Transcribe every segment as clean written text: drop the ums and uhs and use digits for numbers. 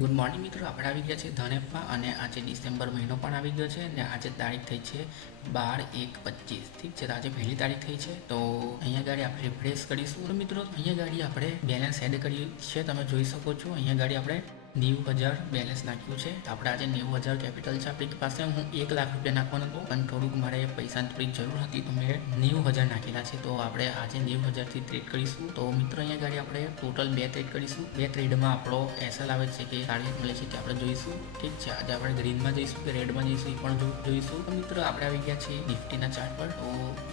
Good morning મિત્રો, આપણે આવી ગયા છે ધન એપમાં અને આજે ડિસેમ્બર મહિનો પણ આવી ગયો છે અને આજે તારીખ થઈ છે 12/1/25. ઠીક છે, તો આજે પહેલી તારીખ થઈ છે. તો અહીંયા ગાડી આપણે રિફ્રેશ કરીશું. તો મિત્રો અહીંયા ગાડી આપણે બેલેન્સ એડ કર્યું છે, તમે જોઈ શકો છો. અહીંયા ગાડી આપણે 90,000 બેલેન્સ નાખ્યું છે. આપણે આજે 90,000 કેપિટલ છે આપણી પાસે. હું 1 લાખ રૂપિયા નાખવાનો હતો, પણ થોડુંક મારે પૈસાની થોડીક જરૂર હતી તો મેં 90,000 નાખેલા છે. તો આપણે આજે 90,000થી ટ્રેડ કરીશું. તો મિત્રો અહીંયા ગાડી આપણે ટોટલ 2 ટ્રેડ કરીશું. 2 ટ્રેડમાં આપણો એસએલ આવે છે કે ટાર્ગેટ મળે છે તે આપણે જોઈશું. ઠીક છે, આજે આપણે ગ્રીનમાં જઈશું કે રેડમાં જઈશું એ પણ જોઈશું. તો મિત્રો આપણે આવી ગયા છીએ નિફ્ટીના ચાર્ટ પર. તો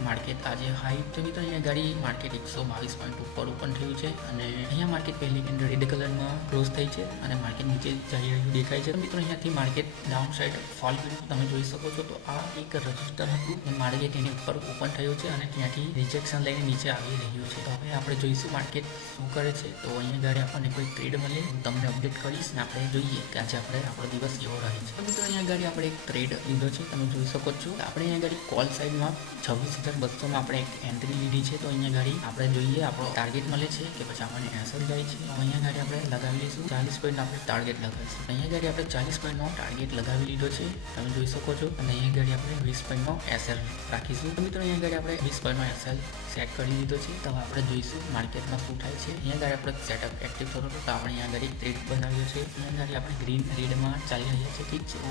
માર્કેટ આજે હાઈ. તો મિત્રો અહીંયા ગાડી માર્કેટ 122 પોઈન્ટ ઉપર ઓપન થયું છે અને અહીંયા માર્કેટ પહેલી કેન્ડલ રેડ કલરમાં ક્લોઝ થઈ છે અને માર્કેટ નીચે જઈ રહ્યું દેખાય છે. તો મિત્રો અહીંયાથી માર્કેટ ડાઉન સાઈડ ફોલ કર્યું તમે જોઈ શકો છો. તો આ એક રજિસ્ટર હતું, માર્કેટ એની ઉપર ઓપન થયું છે અને ત્યાંથી રિજેક્શન લઈને નીચે આવી રહ્યું છે. તો હવે આપણે જોઈશું માર્કેટ શું કરે છે. તો અહીંયા ગાડી આપણને કોઈ ટ્રેડ મળે હું તમને અપડેટ કરીશ ને આપણે જોઈએ કે આજે આપણો દિવસ કેવો રહે છે. તો મિત્રો અહીંયા ગાડી આપણે એક ટ્રેડ લીધો છે, તમે જોઈ શકો છો. આપણે અહીંયા ગાડી કોલ સાઈડમાં 26,200માં આપણે એક એન્ટ્રી લીધી છે. તો અહીંયા ગાડી આપણે જોઈએ આપણો ટાર્ગેટ મળે છે કે પછી આપણને એસએલ જાય છે. તો અહીંયા ગાડી આપણે લગાવી લઈશું 40 પોઈન્ટ આપણે ટાર્ગેટ લગાવીશું. અહીંયા ગાડી આપણે 40 પોઈન્ટનો ટાર્ગેટ લગાવી લીધો છે, તમે જોઈ શકો છો. અને અહીંયા ગાડી આપણે 20 પોઈન્ટનો એસએલ રાખીશું. તો મિત્રો અહીંયા ગાડી આપણે 20 પોઈન્ટનો એસએલ સેટ કરી દીધો છે. તો આપણે જોઈશું માર્કેટમાં શું થાય છે. અહીંયા ગાડી આપણે સેટઅપ એક્ટિવ થતો તો આપણે અહીંયા ગાડી ટ્રેડ બનાવ્યો છે. અહીંયા ગાડી આપણે ગ્રીન રેડમાં ચાલી રહ્યા છે. ઠીક છે, તો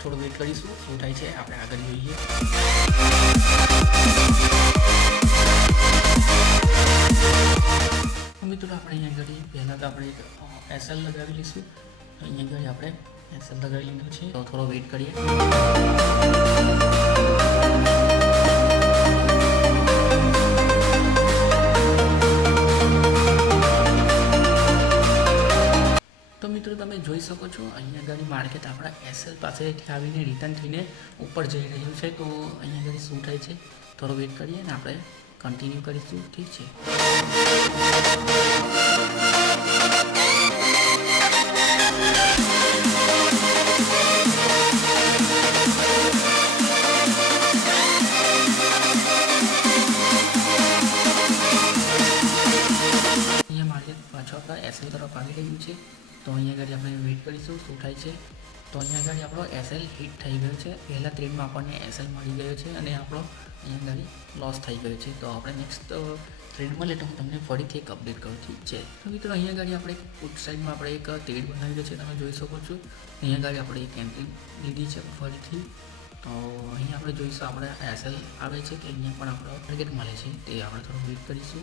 થોડું વેઇટ કરીશું શું થાય છે આપણે આગળ જોઈએ. મિત્રો આપણે અહીંયા ગાડી પહેલાં તો આપણે એક એસએલ લગાવી લઈશું. અહીંયા ગાડી આપણે એસએલ લગાવી લીધું છે, તો થોડો વેઇટ કરીએ. તો મિત્રો તમે જોઈ શકો છો અહીંયા ગાડી માર્કેટ આપણા એસએલ પાસેથી આવીને રિટર્ન થઈને ઉપર જઈ રહ્યું છે. તો અહીંયા ગાડી શું થાય છે થોડો વેઇટ કરીએ ને આપણે કન્ટિન્યુ કરીશું. ઠીક છે, અહીંયા માર્કેટ પાછો આપણા એસએલ તરફ આવી રહ્યું છે. તો અહીંયા ગાડી આપણે વેઇટ કરીશું શું થાય છે. તો અહીંયા ગાડી આપણો એસએલ હિટ થઈ ગયો છે. પહેલા ટ્રેડમાં આપણને એસએલ મળી ગયો છે અને આપણો અહીંયા ગાડી લોસ થઈ ગયો છે. તો આપણે નેક્સ્ટ ટ્રેડ મળે તો હું તમને ફરીથી એક અપડેટ કરું. ઠીક છે, તો મિત્રો અહીંયા ગાડી આપણે પુટ સાઈડમાં આપણે એક ટ્રેડ બનાવેલો છે, તમે જોઈ શકો છો. અહીંયા ગાડી આપણે એક એન્ટ્રી લીધી છે ફરીથી. તો અહીંયા આપણે જોઈશું આપણે એસએલ આવે છે કે અહીંયા પણ આપણો ટાર્ગેટ મળે છે, તે આપણે થોડું વેઇટ કરીશું.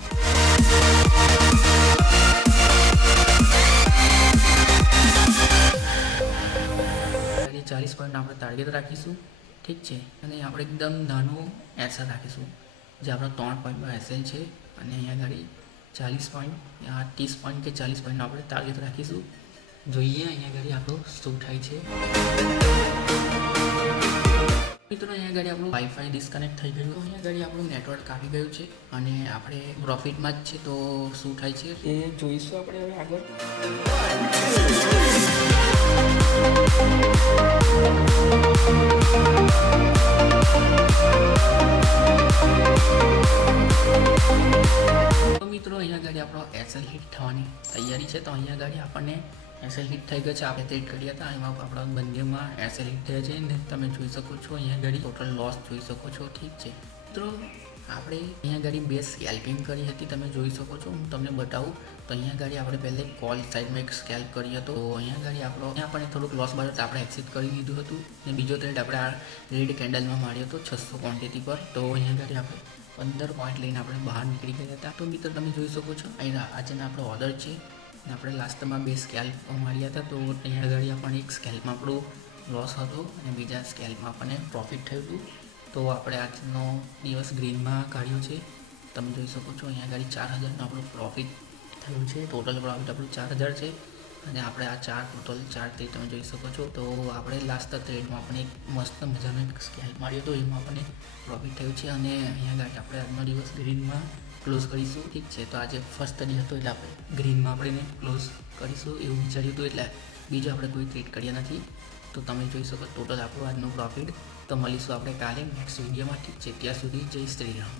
40 પોઈન્ટ આપણે ટાર્ગેટ રાખીશું. ઠીક છે, અને આપણે એકદમ નાનું એસએલ રાખીશું જે આપણો 3 પોઈન્ટનો એસએલ છે. અને અહીંયા ગાડી 40 પોઈન્ટ 30 પોઈન્ટ કે 40 પોઈન્ટનો આપણે ટાર્ગેટ રાખીશું. જોઈએ અહીંયા ગાડી આપણું શું થાય છે. મિત્રો અહીંયા ગાડી આપણું વાઈફાઈ ડિસ્કનેક્ટ થઈ ગયું. અહીંયા ગાડી આપણું નેટવર્ક આવી ગયું છે અને આપણે પ્રોફિટમાં જ છે. તો શું થાય છે એ જોઈશું આપણે હવે આગળ. તો મિત્રો અહીંયા ગાડી આપણો એસએલ હિટ થવાની તૈયારી છે. તો અહીંયા ગાડી આપણને એસએલ હિટ થઈ ગયો છે. આપણે ટ્રેડ કર્યા હતા એમાં આપણા બંનેમાં એસએલ હિટ થયા છે ને તમે જોઈ શકો છો. અહીંયા ગાડી ટોટલ લોસ જોઈ શકો છો. ઠીક છે મિત્રો, આપણે અહીંયા ગાડી બે સ્કેલ્પિંગ કરી હતી, તમે જોઈ શકો છો. હું તમને બતાવું તો અહીંયા ગાડી આપણે પહેલે કોલ સાઈડમાં એક સ્કેલ્પ કરી હતો. તો અહીંયા ગાડી અહીંયા આપણને થોડુંક લોસ મળ્યો તો આપણે એક્સિટ કરી દીધું હતું. અને બીજો ટ્રેડ આપણે આ રેડ કેન્ડલમાં માર્યો હતો 600 ક્વોન્ટિટી પર. તો અહીંયા ગાડી આપણે 15 પોઈન્ટ લઈને આપણે બહાર નીકળી ગયા હતા. તો મિત્રો તમે જોઈ શકો છો અહીંયા આજનો આપણો ઓર્ડર છે અને આપણે લાસ્ટમાં બે સ્કેલ્પ માર્યા હતા. તો અહીંયા ગાડી આપણને એક સ્કેલ્પમાં આપણો લોસ હતો અને બીજા સ્કેલ્પમાં આપણને પ્રોફિટ થયું હતું. તો આપણે આજનો દિવસ ગ્રીનમાં કાઢ્યો છે, તમે જોઈ શકો છો. અહીંયા ગાડી 4,000નો આપણું પ્રોફિટ થયું છે. ટોટલ પ્રોફિટ આપણું 4,000 છે અને આપણે આ ટોટલ 4 ટ્રેડ તમે જોઈ શકો છો. તો આપણે લાસ્ટ ટ્રેડમાં આપણે એક મસ્ત મજાનો એક સ્કેલ્પ માર્યો હતો, એમાં આપણને પ્રોફિટ થયું છે. અને અહીંયા ગાડી આપણે આજનો દિવસ ગ્રીનમાં ક્લોઝ કરીશું. ઠીક છે, તો આજે ફર્સ્ટ ડે હતો એટલે આપણે ગ્રીનમાં આપણે ક્લોઝ કરીશું એવું વિચાર્યું હતું, એટલે બીજું આપણે કોઈ ટ્રેડ કર્યા નથી. તો તમે જોઈ શકો ટોટલ આપણું આજનું પ્રોફિટ. તો મળીશું આપણે કાલે નેક્સ્ટ વિડીયોમાં. ઠીક છે, ત્યાં સુધી જય શ્રી રામ.